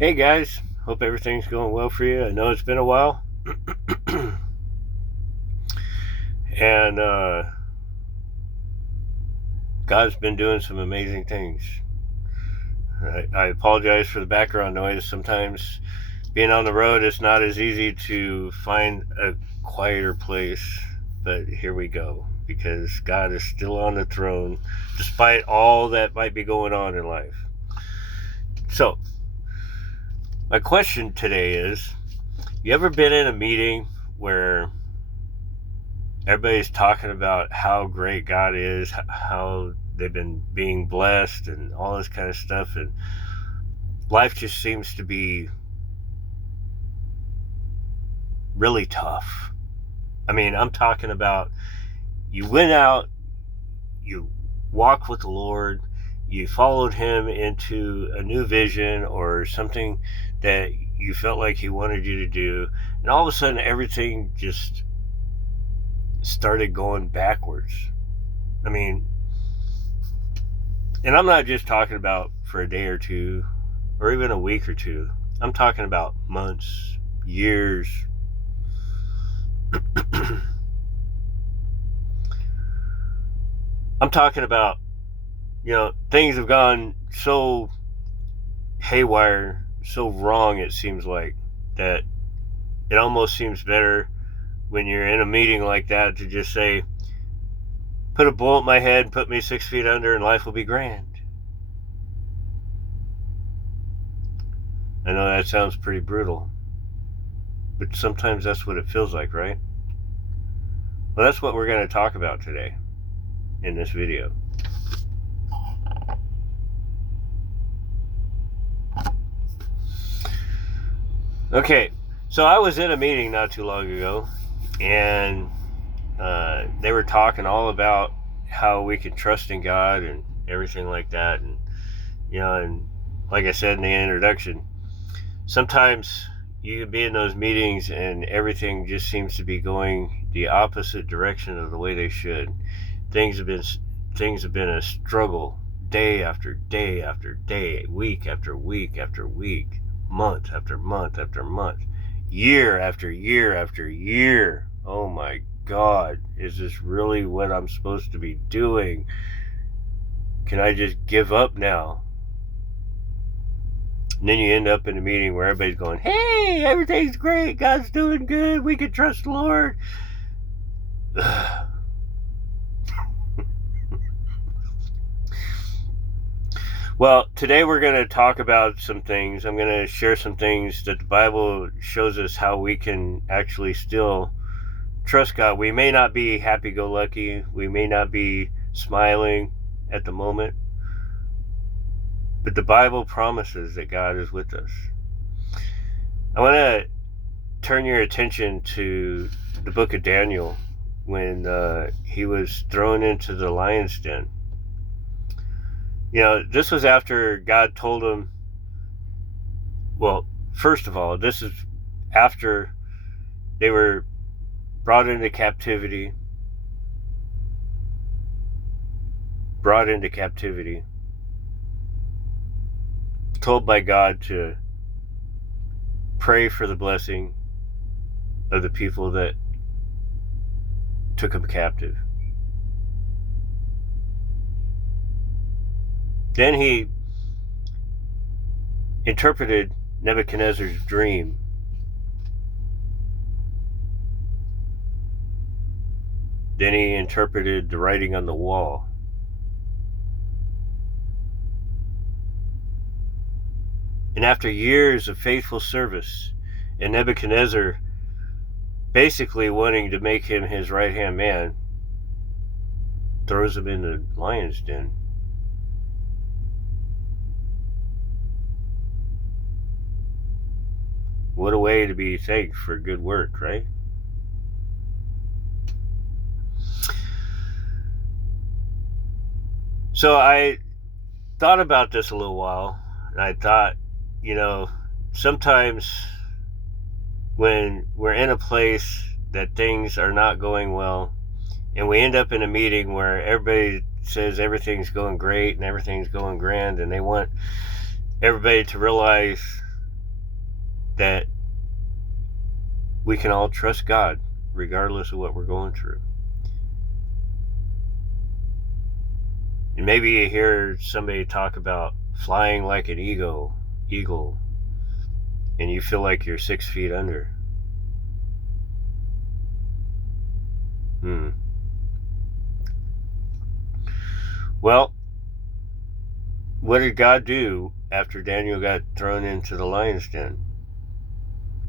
Hey guys, hope everything's going well for you. I know it's been a while, and God's been doing some amazing things. I apologize for the background noise. Sometimes being on the road, it's not as easy to find a quieter place, but here we go because God is still on the throne despite all that might be going on in life. So, my question today is, you ever been in a meeting where everybody's talking about how great God is, how they've been being blessed, and all this kind of stuff, and life just seems to be really tough. I mean, I'm talking about you went out, you walked with the Lord, you followed Him into a new vision or something that you felt like He wanted you to do, and all of a sudden everything just started going backwards. I mean, and I'm not just talking about for a day or two or even a week or two. I'm talking about months, years. I'm talking about, things have gone so haywire, so wrong, it seems like, that it almost seems better when you're in a meeting like that to just say, put a bullet in my head, put me 6 feet under, and life will be grand. I know that sounds pretty brutal, but sometimes that's what it feels like, right? Well, that's what we're going to talk about today in this video. Okay, so I was in a meeting not too long ago, and they were talking all about how we can trust in God and everything like that. And like I said in the introduction, sometimes you can be in those meetings and everything just seems to be going the opposite direction of the way they should. Things have been a struggle day after day after day, week after week after week, month after month after month, year after year after year. Oh my God, is this really what I'm supposed to be doing? Can I just give up now? And then you end up in a meeting where everybody's going, hey, everything's great, God's doing good, we can trust the Lord. Well, today we're going to talk about some things. I'm going to share some things that the Bible shows us how we can actually still trust God. We may not be happy-go-lucky. We may not be smiling at the moment. But the Bible promises that God is with us. I want to turn your attention to the book of Daniel when he was thrown into the lion's den. This was after God told him, well, first of all, this is after they were brought into captivity, told by God to pray for the blessing of the people that took him captive. Then he interpreted Nebuchadnezzar's dream. Then he interpreted the writing on the wall. And after years of faithful service, and Nebuchadnezzar basically wanting to make him his right-hand man, throws him in the lion's den. What a way to be thanked for good work, right? So I thought about this a little while, and I thought, sometimes when we're in a place that things are not going well, and we end up in a meeting where everybody says everything's going great and everything's going grand, and they want everybody to realize that we can all trust God regardless of what we're going through. And maybe you hear somebody talk about flying like an eagle, and you feel like you're 6 feet under. Well, what did God do after Daniel got thrown into the lion's den?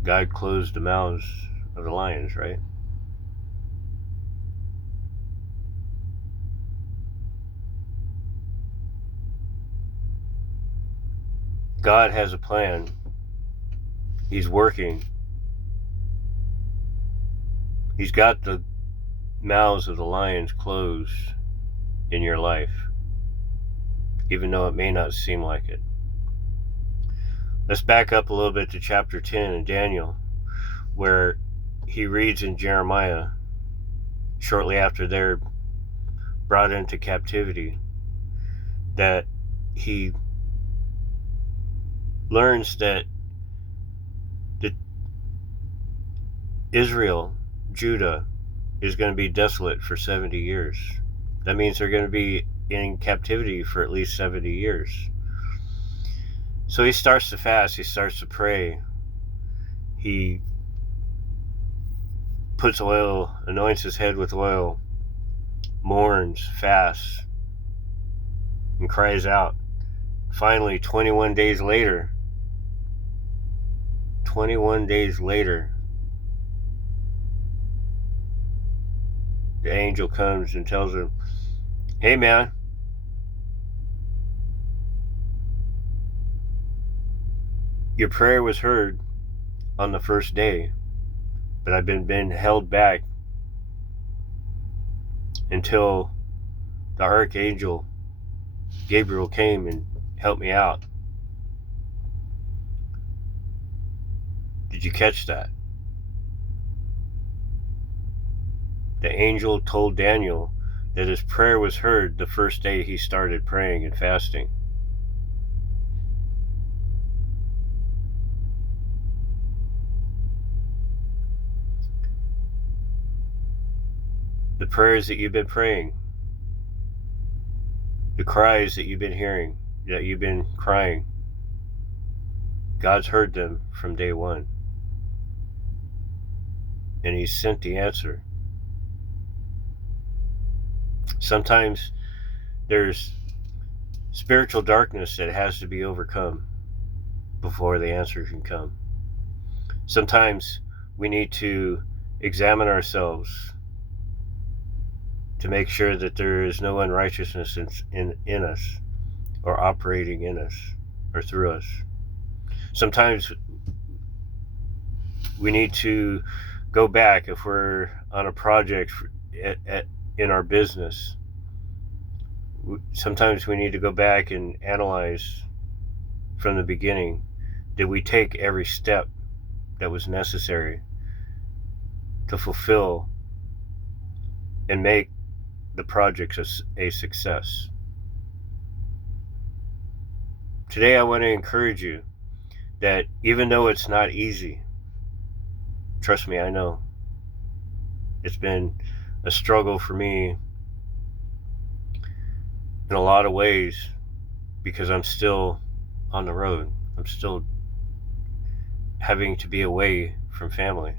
God closed the mouths of the lions, right? God has a plan. He's working. He's got the mouths of the lions closed in your life, even though it may not seem like it. Let's back up a little bit to chapter 10 in Daniel, where he reads in Jeremiah, shortly after they're brought into captivity, that he learns that Israel, Judah, is going to be desolate for 70 years. That means they're going to be in captivity for at least 70 years. So he starts to fast, he starts to pray, he puts oil, anoints his head with oil, mourns, fasts, and cries out. Finally, 21 days later, the angel comes and tells him, "Hey man, your prayer was heard on the first day, but I've been held back until the archangel Gabriel came and helped me out." Did you catch that? The angel told Daniel that his prayer was heard the first day he started praying and fasting. The prayers that you've been praying, the cries that you've been hearing, that you've been crying, God's heard them from day one. And He sent the answer. Sometimes there's spiritual darkness that has to be overcome before the answer can come. Sometimes we need to examine ourselves to make sure that there is no unrighteousness in us, or operating in us, or through us. Sometimes we need to go back if we're on a project in our business. Sometimes we need to go back and analyze from the beginning. Did we take every step that was necessary to fulfill and make the project a success? Today I want to encourage you that even though it's not easy, trust me, I know it's been a struggle for me in a lot of ways, because I'm still on the road. I'm still having to be away from family.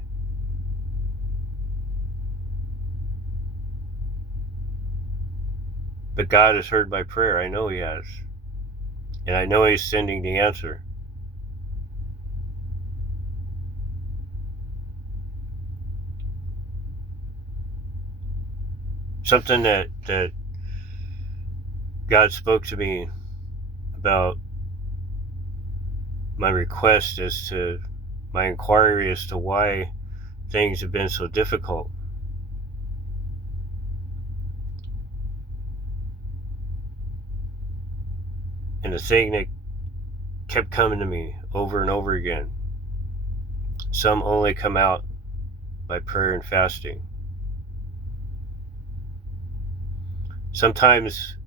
But God has heard my prayer. I know He has. And I know He's sending the answer. Something that God spoke to me about, my request as to my inquiry as to why things have been so difficult. And the thing that kept coming to me over and over again, some only come out by prayer and fasting. Sometimes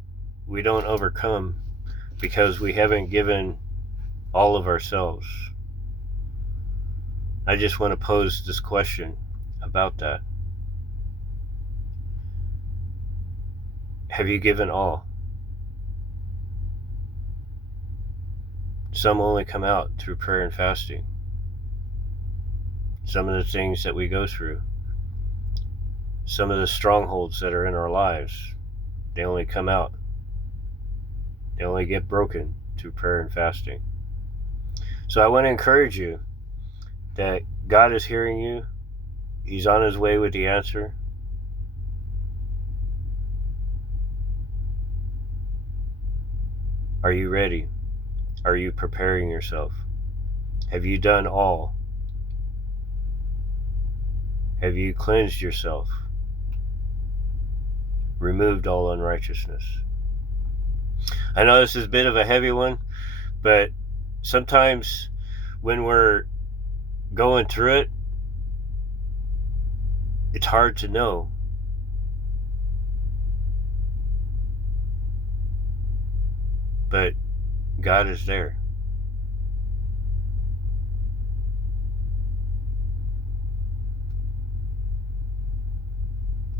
we don't overcome because we haven't given all of ourselves. I just want to pose this question about that. Have you given all? Some only come out through prayer and fasting. Some of the things that we go through, some of the strongholds that are in our lives, they only come out. They only get broken through prayer and fasting. So I want to encourage you that God is hearing you. He's on his way with the answer. Are you ready? Are you preparing yourself? Have you done all? Have you cleansed yourself? Removed all unrighteousness? I know this is a bit of a heavy one, but sometimes when we're going through it, it's hard to know. But God is there.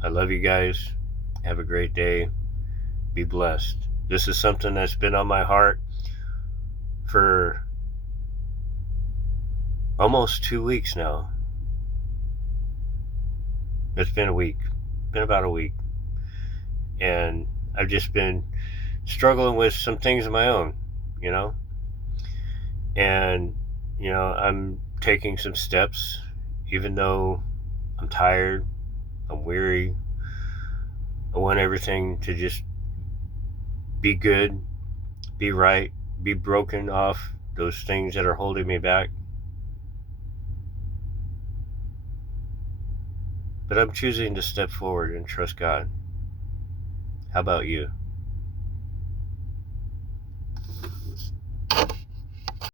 I love you guys. Have a great day. Be blessed. This is something that's been on my heart for almost 2 weeks now. It's been a week. Been about a week. And I've just been struggling with some things of my own, you know? And, I'm taking some steps, even though I'm tired, I'm weary. I want everything to just be good, be right, be broken off those things that are holding me back. But I'm choosing to step forward and trust God. How about you?